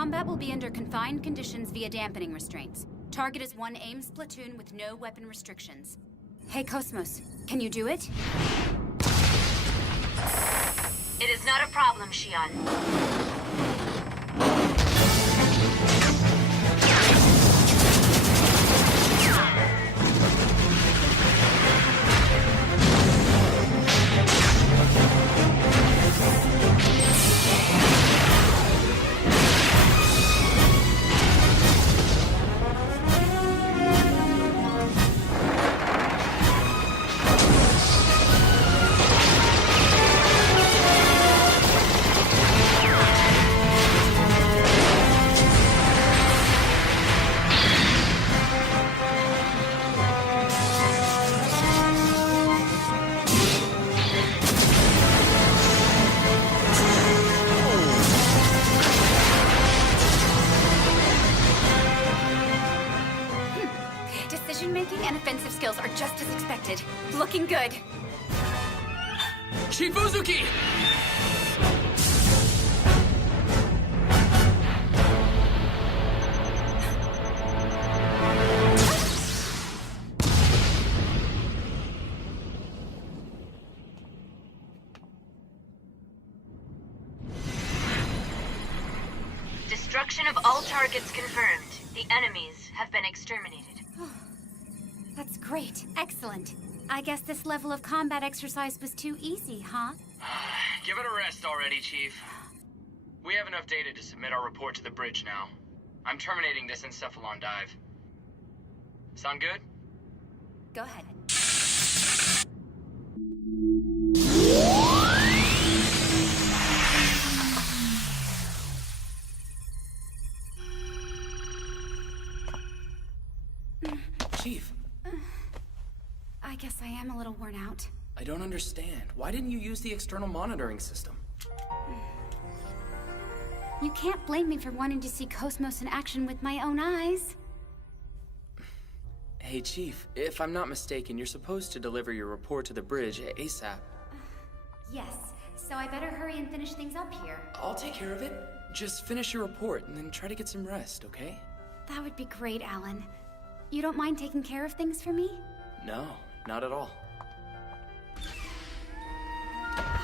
Combat will be under confined conditions via dampening restraints. Target is one AIMS platoon with no weapon restrictions. Hey, Cosmos, can you do it? It is not a problem, Shion. Decision-making and offensive skills are just as expected. Looking good. Chief Uzuki! Destruction of all targets confirmed. The enemies have been exterminated. That's great. Excellent. I guess this level of combat exercise was too easy, huh? Give it a rest already, Chief. We have enough data to submit our report to the bridge now. I'm terminating this encephalon dive. Sound good? Go ahead. Chief. I guess I am a little worn out. I don't understand. Why didn't you use the external monitoring system? You can't blame me for wanting to see Cosmos in action with my own eyes. Hey, Chief, if I'm not mistaken, you're supposed to deliver your report to the bridge ASAP. Yes, so I better hurry and finish things up here. I'll take care of it. Just finish your report and then try to get some rest, okay? That would be great, Alan. You don't mind taking care of things for me? No, not at all.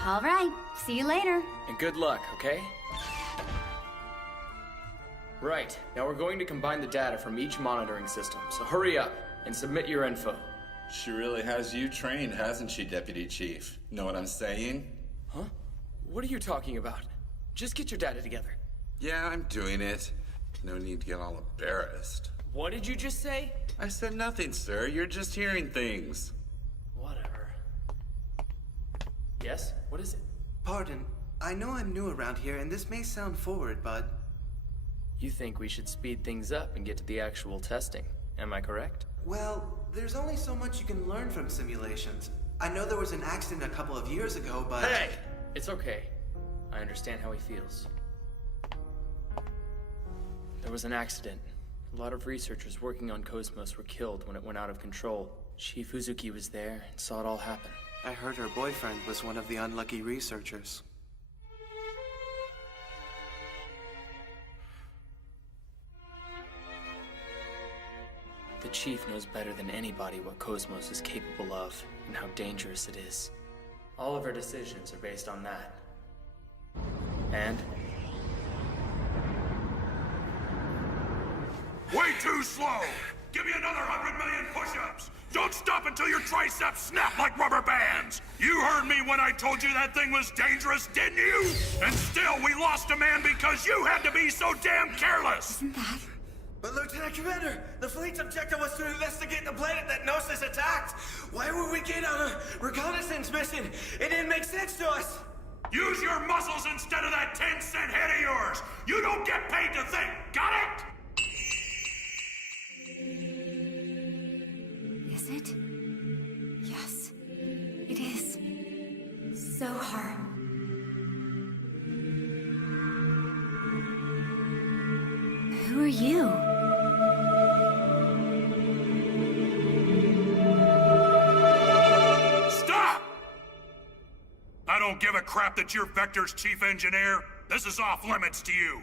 All right, see you later. And good luck, okay? Right, now we're going to combine the data from each monitoring system, so hurry up and submit your info. She really has you trained, hasn't she, Deputy Chief? Know what I'm saying? Huh? What are you talking about? Just get your data together. Yeah, I'm doing it. No need to get all embarrassed. What did you just say? I said nothing, sir. You're just hearing things. Whatever. Yes? What is it? Pardon, I know I'm new around here, and this may sound forward, but... You think we should speed things up and get to the actual testing, am I correct? Well, there's only so much you can learn from simulations. I know there was an accident a couple of years ago, but... Hey! It's okay. I understand how he feels. There was an accident. A lot of researchers working on Cosmos were killed when it went out of control. Chief Uzuki was there and saw it all happen. I heard her boyfriend was one of the unlucky researchers. The Chief knows better than anybody what Cosmos is capable of and how dangerous it is. All of our decisions are based on that. And? Way too slow! Give me another 100 million push-ups! Don't stop until your triceps snap like rubber bands! You heard me when I told you that thing was dangerous, didn't you? And still, we lost a man because you had to be so damn careless! Isn't that... But Lieutenant Commander, the fleet's objective was to investigate the planet that Gnosis attacked! Why would we get on a reconnaissance mission? It didn't make sense to us! Use your muscles instead of that 10-cent head of yours! You don't get paid to think, got it? Is it? Yes, it is. So hard. Who are you? Stop! I don't give a crap that you're Vector's chief engineer. This is off limits to you.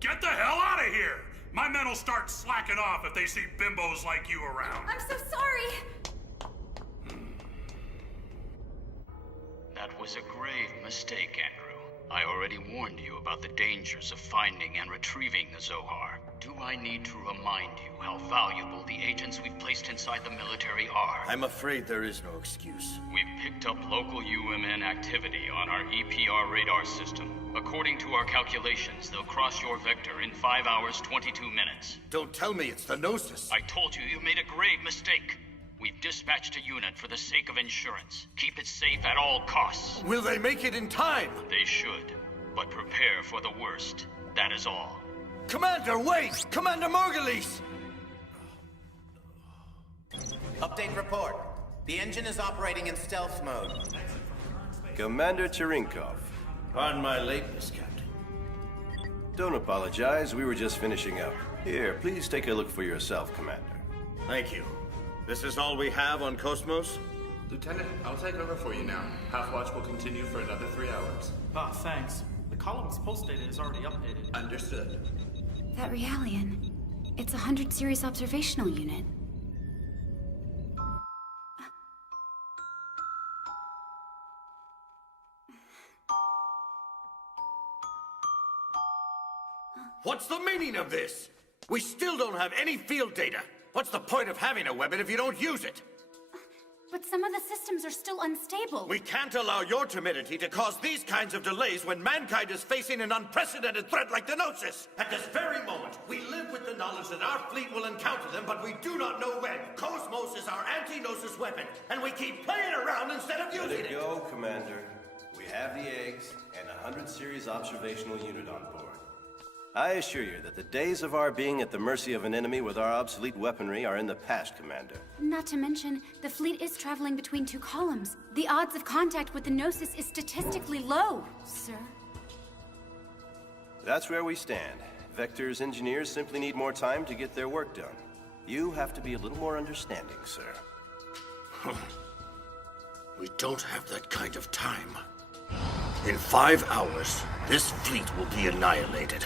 Get the hell out of here! My men will start slacking off if they see bimbos like you around. I'm so sorry! That was a grave mistake, Andrew. I already warned you about the dangers of finding and retrieving the Zohar. Do I need to remind you how valuable the agents we've placed inside the military are? I'm afraid there is no excuse. We've picked up local UMN activity on our EPR radar system. According to our calculations, they'll cross your vector in 5 hours, 22 minutes. Don't tell me it's the Gnosis. I told you you made a grave mistake. We've dispatched a unit for the sake of insurance. Keep it safe at all costs. Will they make it in time? They should, but prepare for the worst. That is all. Commander, wait! Commander Margulies! Update report. The engine is operating in stealth mode. Commander Cherenkov. Pardon my lateness, Captain. Don't apologize, we were just finishing up. Here, please take a look for yourself, Commander. Thank you. This is all we have on Cosmos? Lieutenant, I'll take over for you now. Half Watch will continue for another 3 hours. Ah, thanks. The column's pulse data is already updated. Understood. That Realian. It's a 100 series observational unit. What's the meaning of this? We still don't have any field data. What's the point of having a weapon if you don't use it? But some of the systems are still unstable. We can't allow your timidity to cause these kinds of delays when mankind is facing an unprecedented threat like the Gnosis. At this very moment, we live with the knowledge that our fleet will encounter them, but we do not know when. Cosmos is our anti-Gnosis weapon, and we keep playing around instead of using it. Let it go, Commander. We have the eggs and a 100 series observational unit on board. I assure you that the days of our being at the mercy of an enemy with our obsolete weaponry are in the past, Commander. Not to mention, the fleet is traveling between two columns. The odds of contact with the Gnosis is statistically low, sir. That's where we stand. Vector's engineers simply need more time to get their work done. You have to be a little more understanding, sir. We don't have that kind of time. In 5 hours, this fleet will be annihilated.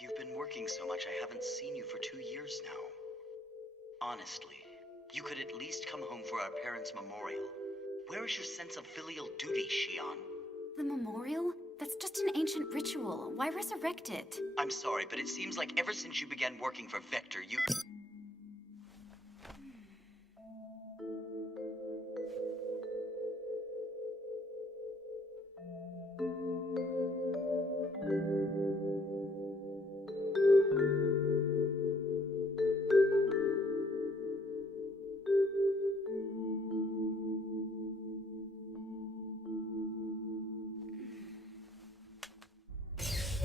You've been working so much I haven't seen you for 2 years now. Honestly, you could at least come home for our parents' memorial. Where is your sense of filial duty, Shion? The memorial? That's just an ancient ritual. Why resurrect it? I'm sorry, but it seems like ever since you began working for Vector, you...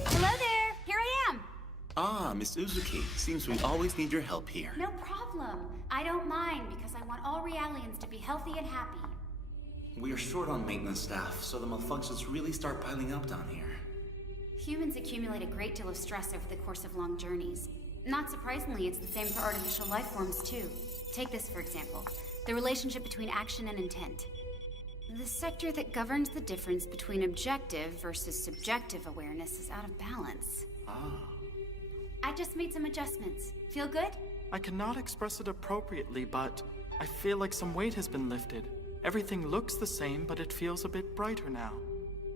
Hello there! Here I am! Ah, Miss Uzuki. Seems we always need your help here. No problem. I don't mind because I want all Realians to be healthy and happy. We are short on maintenance staff, so the malfunctions really start piling up down here. Humans accumulate a great deal of stress over the course of long journeys. Not surprisingly, it's the same for artificial life forms, too. Take this, for example. The relationship between action and intent. The sector that governs the difference between objective versus subjective awareness is out of balance. Ah. I just made some adjustments. Feel good? I cannot express it appropriately, but I feel like some weight has been lifted. Everything looks the same, but it feels a bit brighter now.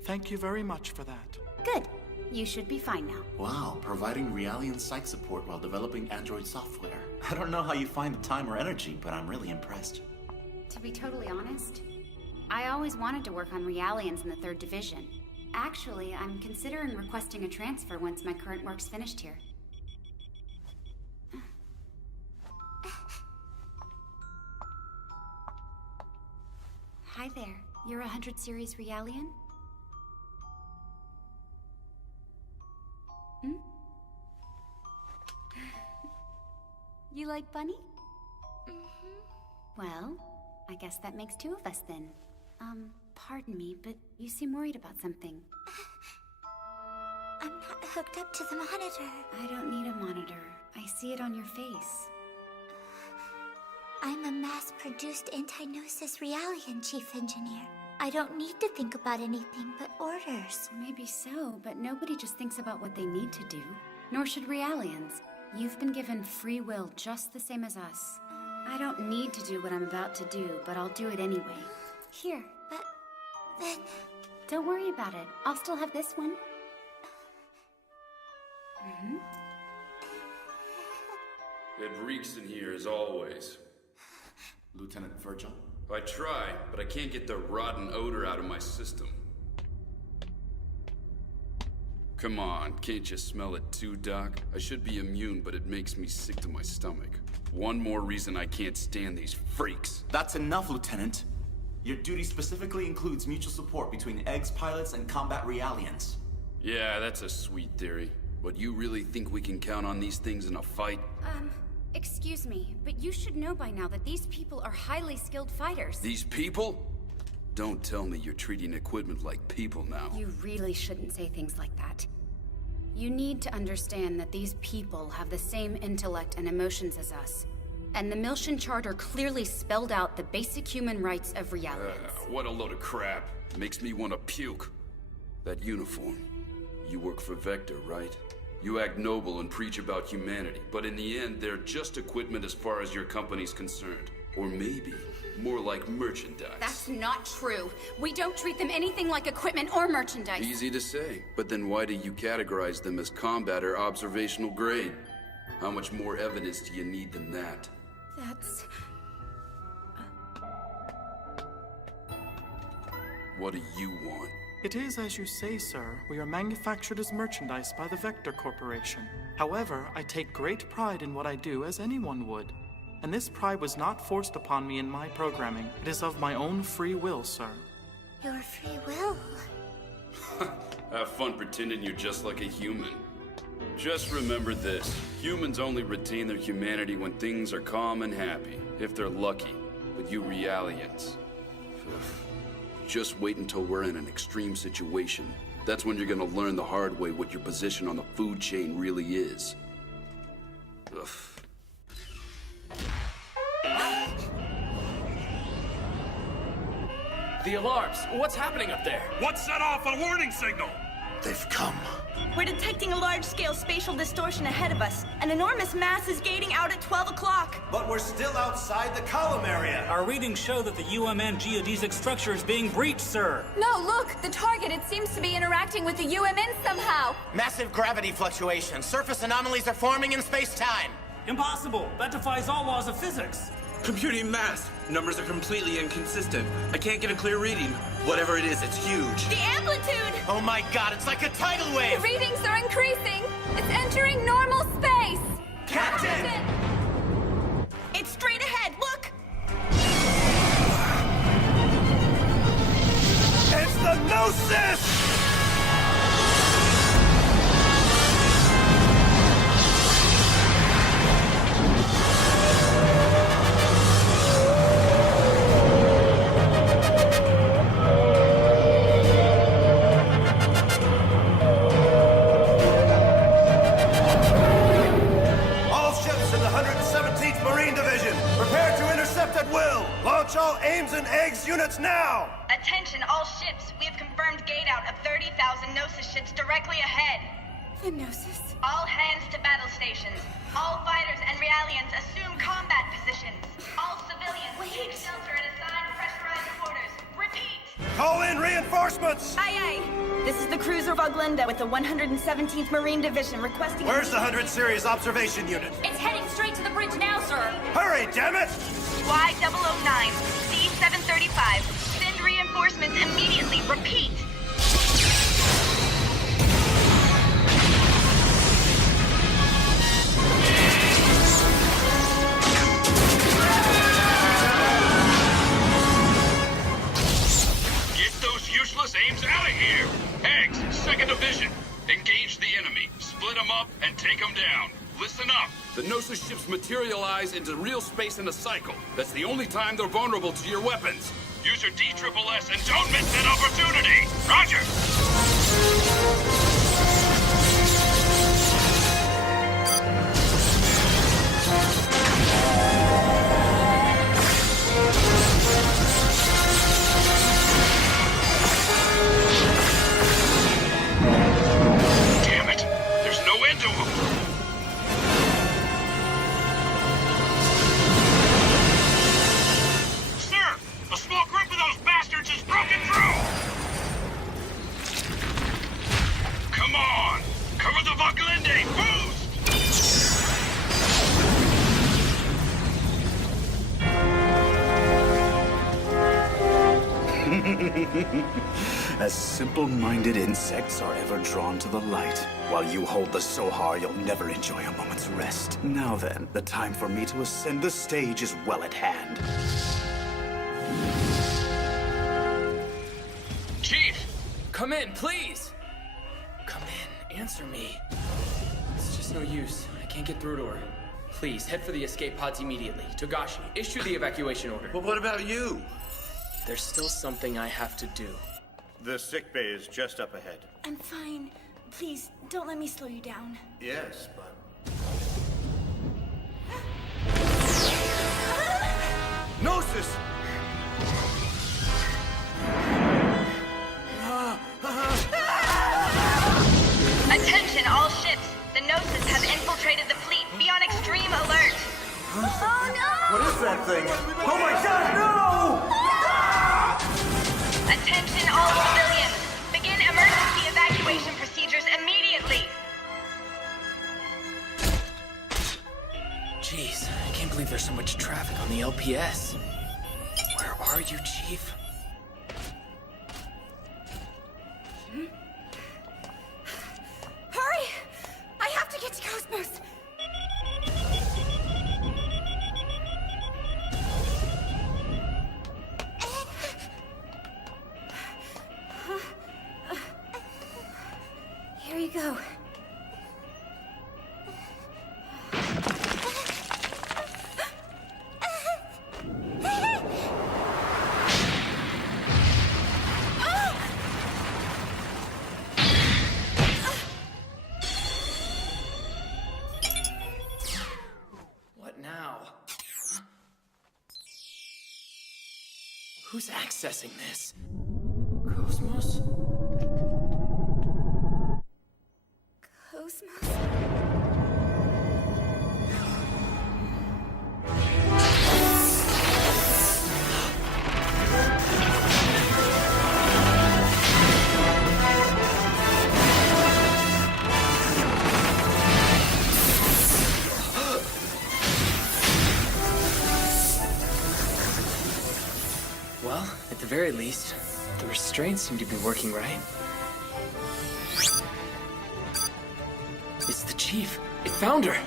Thank you very much for that. Good. You should be fine now. Wow, providing Realian psych support while developing Android software. I don't know how you find the time or energy, but I'm really impressed. To be totally honest, I always wanted to work on Realians in the 3rd Division. Actually, I'm considering requesting a transfer once my current work's finished here. Hi there. You're a 100 series Realian? Hmm? You like Bunny? Mm-hmm. Well, I guess that makes 2 of us then. pardon me, but you seem worried about something. I'm not hooked up to the monitor. I don't need a monitor. I see it on your face. I'm a mass-produced anti-Gnosis Realian, Chief Engineer. I don't need to think about anything but orders. Maybe so, but nobody just thinks about what they need to do. Nor should Realians. You've been given free will just the same as us. I don't need to do what I'm about to do, but I'll do it anyway. Here. But then... Don't worry about it. I'll still have this one. It reeks in here as always. Lieutenant Virgil? I try, but I can't get the rotten odor out of my system. Come on, can't you smell it too, Doc? I should be immune, but it makes me sick to my stomach. One more reason I can't stand these freaks. That's enough, Lieutenant. Your duty specifically includes mutual support between Eggs pilots and combat Realians. Yeah, that's a sweet theory. But you really think we can count on these things in a fight? Excuse me, but you should know by now that these people are highly skilled fighters. These people? Don't tell me you're treating equipment like people now. You really shouldn't say things like that. You need to understand that these people have the same intellect and emotions as us. And the Miltian Charter clearly spelled out the basic human rights of Realians. What a load of crap. Makes me want to puke. That uniform. You work for Vector, right? You act noble and preach about humanity, but in the end, they're just equipment as far as your company's concerned. Or maybe more like merchandise. That's not true. We don't treat them anything like equipment or merchandise. Easy to say, but then why do you categorize them as combat or observational grade? How much more evidence do you need than that? That's... What do you want? It is as you say, sir. We are manufactured as merchandise by the Vector Corporation. However, I take great pride in what I do, as anyone would. And this pride was not forced upon me in my programming. It is of my own free will, sir. Your free will? Have fun pretending you're just like a human. Just remember this. Humans only retain their humanity when things are calm and happy, if they're lucky. But you Realians... Just wait until we're in an extreme situation. That's when you're gonna learn the hard way what your position on the food chain really is. Ugh. The alarms! What's happening up there? What set off a warning signal? They've come. We're detecting a large-scale spatial distortion ahead of us. An enormous mass is gating out at 12 o'clock. But we're still outside the column area. Our readings show that the UMN geodesic structure is being breached, sir. No, look! The target, it seems to be interacting with the UMN somehow. Massive gravity fluctuations. Surface anomalies are forming in space-time. Impossible. That defies all laws of physics. Computing math. Numbers are completely inconsistent. I can't get a clear reading. Whatever it is, it's huge. The amplitude! Oh my god, it's like a tidal wave! The readings are increasing! It's entering normal space! Captain! It's straight ahead, look! It's the Gnosis! Launch all aims and eggs units now! Attention all ships. We have confirmed gate out of 30,000 Gnosis ships directly ahead. The Gnosis. All hands to battle stations. All fighters and Realians assume combat positions. All civilians take shelter in assigned pressurized quarters. Repeat! Call in reinforcements! Aye, aye. This is the cruiser Voglenda with the 117th Marine Division requesting... Where's the 100 series observation unit? It's heading straight to the bridge now, sir. Hurry, damn it! Y009, C735. Send reinforcements immediately. Repeat. Get those useless aims out of here! Eggs, 2nd Division. Engage the enemy. Split them up and take them down. Listen up. The Gnosis ships materialize into real space in a cycle. That's the only time they're vulnerable to your weapons. Use your D-triple-S and don't miss that opportunity! Roger! Damn it! There's no end to them! Sir! A small group of those bastards has broken through! Come on! Cover the Vaglinde! Boost! As simple-minded insects are ever drawn to the light. While you hold the Zohar, you'll never enjoy a moment's rest. Now then, the time for me to ascend the stage is well at hand. Chief! Come in, please! Come in, answer me. It's just no use. I can't get through to her. Please, head for the escape pods immediately. Togashi, issue the evacuation order. But what about you? There's still something I have to do. The sickbay is just up ahead. I'm fine. Please, don't let me slow you down. Yes, but... Gnosis! Attention, all ships. The Gnosis have infiltrated the fleet. Be on extreme alert. Oh no! What is that thing? Oh my god, no! Attention, all civilians. Begin emergency evacuation procedures immediately. Jeez, I can't believe there's so much traffic on the LPS. Where are you, Chief? Hurry! I have to get to Cosmos! Here you go. What now? Who's accessing this? Cosmos? Cosmos? Well, at the very least, the restraints seem to be working right. It's the Chief. It found her.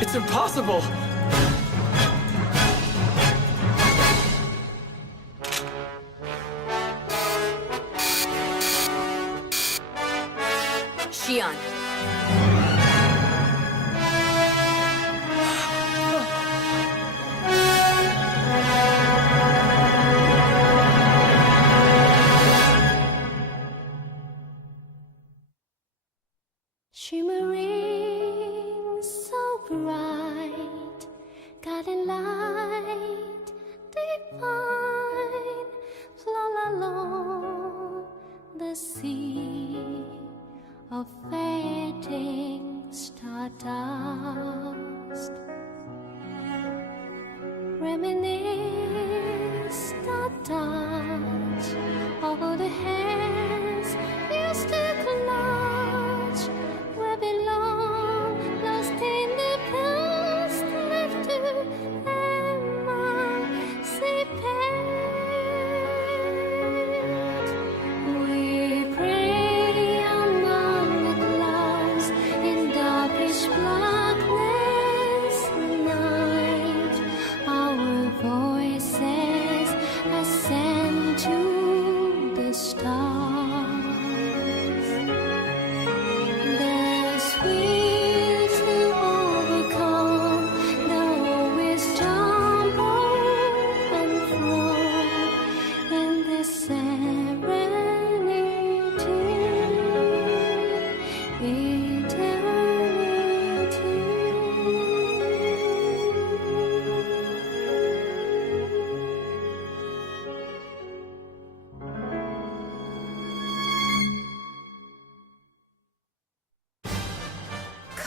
It's impossible. Xion. Shimmering so bright, guiding light divine, flow along the sea of fading stardust. Reminisce the touch of the hands used to clutch where belong, lost in the past, left to emancipate. We pray among the clouds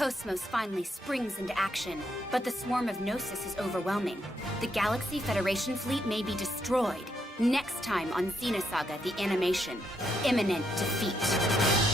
Cosmos finally springs into action, but the swarm of Gnosis is overwhelming. The Galaxy Federation fleet may be destroyed. Next time on Xenosaga The Animation, imminent defeat.